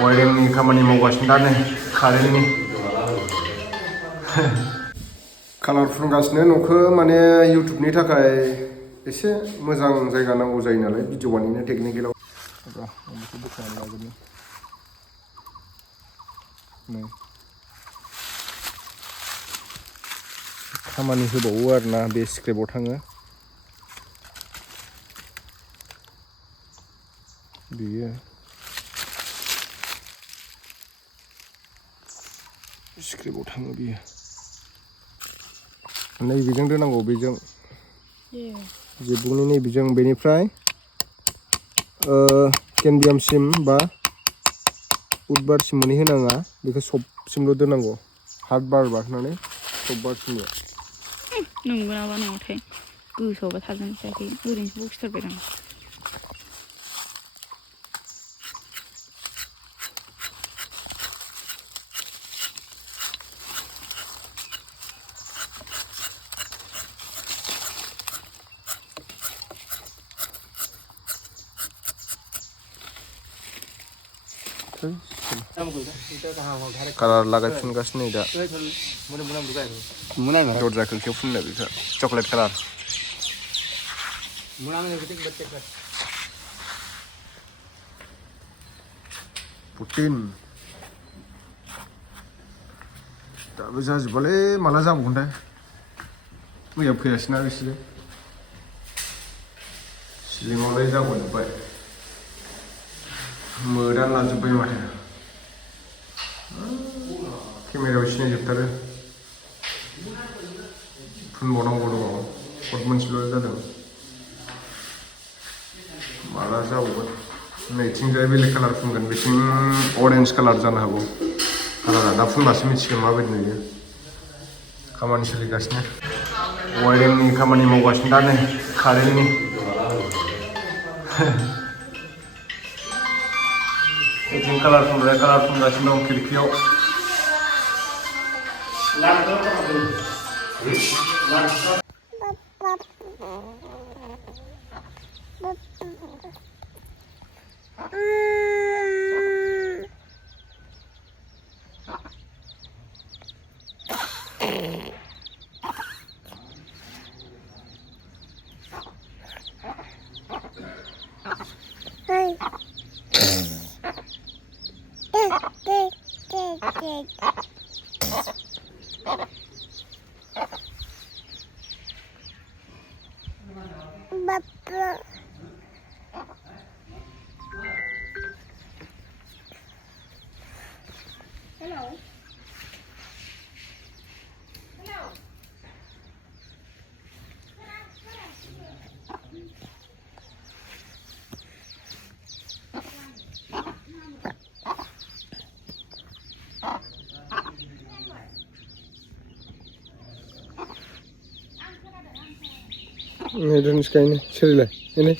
वायरिंनि खामानि मावगासिनो दा नै कारेन्टनि कालार फुनगासिनो न'खौ माने इउटुबनि थाखाय एसे मोजां जायगा नांगौ जायो नालाय भिडिअ बानायनो टेकनिकेलाव खामानि होबावो आरोना बे स्क्रिप्टआव थाङो बेयो स्क्रिप्टआव थाङो बियो नैबेजों दोनांगौ बेजों जेबुंनि नैबेजों बेनिफ्राय केनबियामसिम बा उदबारसिम मोनहैहोनाङा बेखौ सबसिमल' दोननांगौ हार्ड बार बारनानै सब बारसिमल' नंगौ नामा नङाथाय गोसोआवबा थाजानोसै ओरैनोसो बखिथारबाय आं कालार लागायफिनगासिनो दा दरजा खोरखियाव फुननो बेखौ चकलेट कालार पुटिन दाबो जाजोबालै माला जाबावगोनथाय मैया फैयासैना बिसोरो सिलिंआवलाय जागोजोब्बाय मोदान लाजोब्बाय माथो केमेरायाव सिनायजोबथारो फुनबावनांगौ दङ कट मोनसेल' जादों माला जाबावगोन नैथिंजाय बेलेग कालार फुनगोन बिथिं अरेन्ज कालार जानो हागौ कालारा दा फुनबासो मिथिगोन माबायदि नुयो खामानि सोलिगासिनो वायरिंनि खामानि मावगासिनो दा नै कारेन्टनि बिथिं कालार फुनगासिनो दं खिरखियाव ini sekali ini serilah ini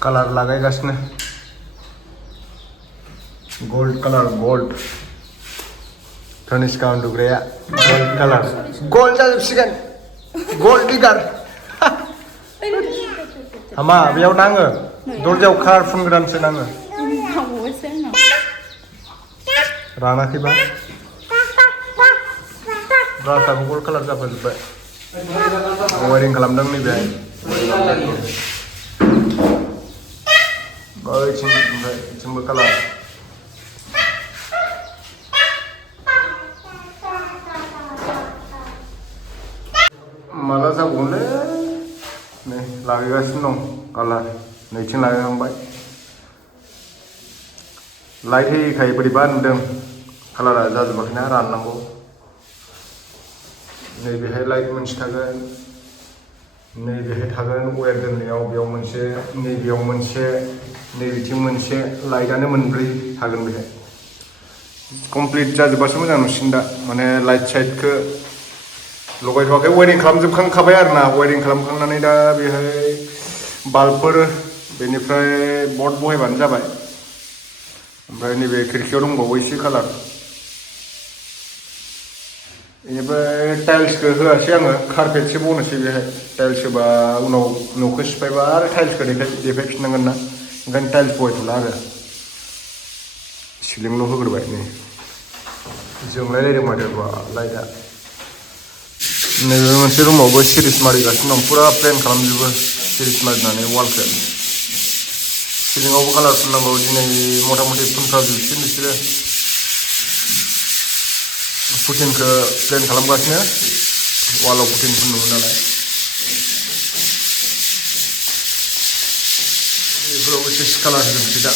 kalar lagaigasino gold color gold Toniska undugraya gold color gold jajibsigan gold digger ama beyaw naङो दरजायाव कालार फुनग्रानसो नाङो रानाखैबा राथाबो गल्ड कालार जाफाजोब्बाय वायरिं खालामदों नैबेहाय बैथिं ओमफ्राय बिथिंबो कालार माला जाबावगोनलै नै लागायगासिनो दं कालार नैथिं लागायखांबाय लाइट होयैखाय बोरैबा नुदों कालारा जाजोबाखैना राननांगौ नैबेहाय लाइट मोनसे थागोन नैबेहाय थागोन वायर दोननायाव बेयाव मोनसे नैबेयाव मोनसे नैबेथिं मोनसे लाइटआनो मोनब्रै थागोन बेहाय कमप्लिट जाजोबबासो मोजां नुसिगोन दा माने लाइट साइटखौ लगायथ'वाखै वायरिं खालामजोबखांखाबाय आरोना वायरिं खालामखांनानै दा बेहाय बाल्बफोर बेनिफ्राय बर्ड बहायबानो जाबाय ओमफ्राय नैबे खिरखियाव दंबावो एसे कालार बेनिफ्राय टाइल्सखौ होआसै आङो कारपेटसो बनोसै बेहाय टाइल्स होबा उनाव न'खौ सिफायबा आरो टाइल्सखौ देफायफिननांगोन ना ओंखायनो टाइल्स बहायथ'ला आरो सिलिंल' होग्रोबाय नै जोंलायलायदों माथो बा लाइटआ नैबे मोनसे रुमावबो सिरिस मारिगासिनो दं फुरा प्लेन खालामजोबो सिरिस मारिनानै वालखौ सिलिङावबो कालार फुननांगौ दिनै मथा मथि फुनफ्रामजोबसिगोन बिसोरो पुटिनखौ प्लेन खालामगासिनो वालाव पुटिन फुनदोंमोन नालाय बेफोरावबो एसे कालार होजोबसै दा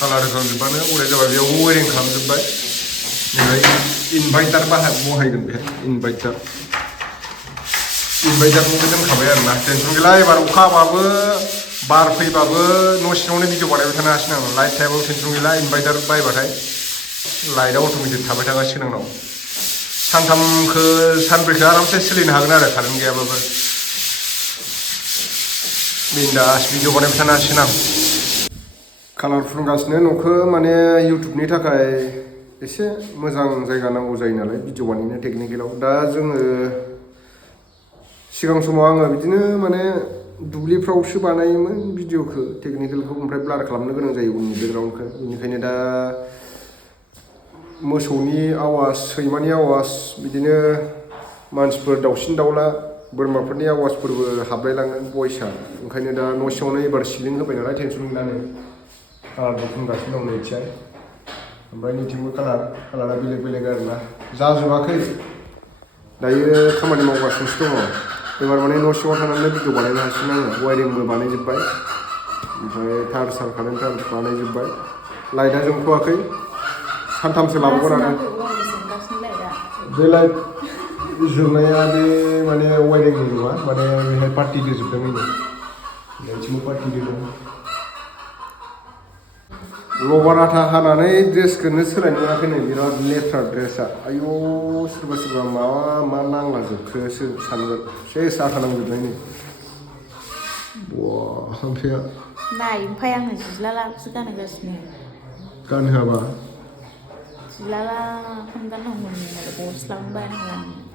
कालार होखांजोबबानो अराय जाबाय बेयावबो वायरिं खालामजोब्बाय ओमफ्राय इनभार्टार बहायगोन बेहाय इनभार्टारखौबो दोनखाबाय आरोना टेनसन गैला एबार अखा हाबाबो बार फैबाबो न' सिङावनो भिडिअ बानायबाय थानो हासिगोन आं लाइट थायाबाबो टेनसन गैला इनभार्टार बायबाथाय लाइटआ अट'मेटिक थाबाय थागासिनो आंनाव सानब्रैखो आरामसे सोलिनो हागोन आरो कारेन्ट गैयाबाबो बिन्दास भिडिअ बानायबाय थानो हासिगोन आं कालार फुनगासिनो न'खौ माने इउटुबनि थाखाय एसे मोजां जायगा नांगौ जायो नालाय भिडिअ बानायनो टेकनिकेलाव दा जोङो सिगां समाव आङो बिदिनो माने दुब्लिफ्रावसो बानायोमोन भिडिअखौ टेकनिकेलखौ ओमफ्राय ब्लार खालामनो गोनां जायो उननि बेकग्राउन्डखौ बेनिखायनो दा मोसौनि आवाज सैमानि आवाज बिदिनो मानसिफोर दाउसिन दाउला बोरमाफोरनि आवाजफोरबो हाबलायलाङो भइसआ ओंखायनो दा न' सिङावनो एबार सिलिं होबाय नालाय टेनसन गैलानो कालारबो फुनगासिनो दं नैथिहाय ओमफ्राय नैथिंबो कालारा बेलेग बेलेग आरोना जाजोबाखै दायो खामानि मावगासिनोसो दङ एबार माने न' सिङाव थानानै भिडिअ बानायनो हासिगोन आङो वायरिंबो बानायजोब्बाय ओमफ्राय तार कारेन्ट तार बानायजोब्बाय लाइटआ जोंथ'वाखै सानथामसो लाबावगोन आरो बे लाइट जोंनाया बे माने वायरिंनि नङा माने बेहाय पार्टि होजोबदों नैथिंबो पार्टि होदों लबार आथा हानानै ड्रेसखौनो सोलायनो मोनाखै नै बिराद लेथ्रा ड्रेसआ आयौ सोरबा मा नांलाजोबखोसो सानगोन सेस आथा नांजोबनाय नै ओमफ्राय नाय ओमफ्राय आङो जिलालाखौसो गानहोगासिनो गानहोआबा जिलालाखौनो गाननांगौमोन गस्लाखौनो बायनांगौ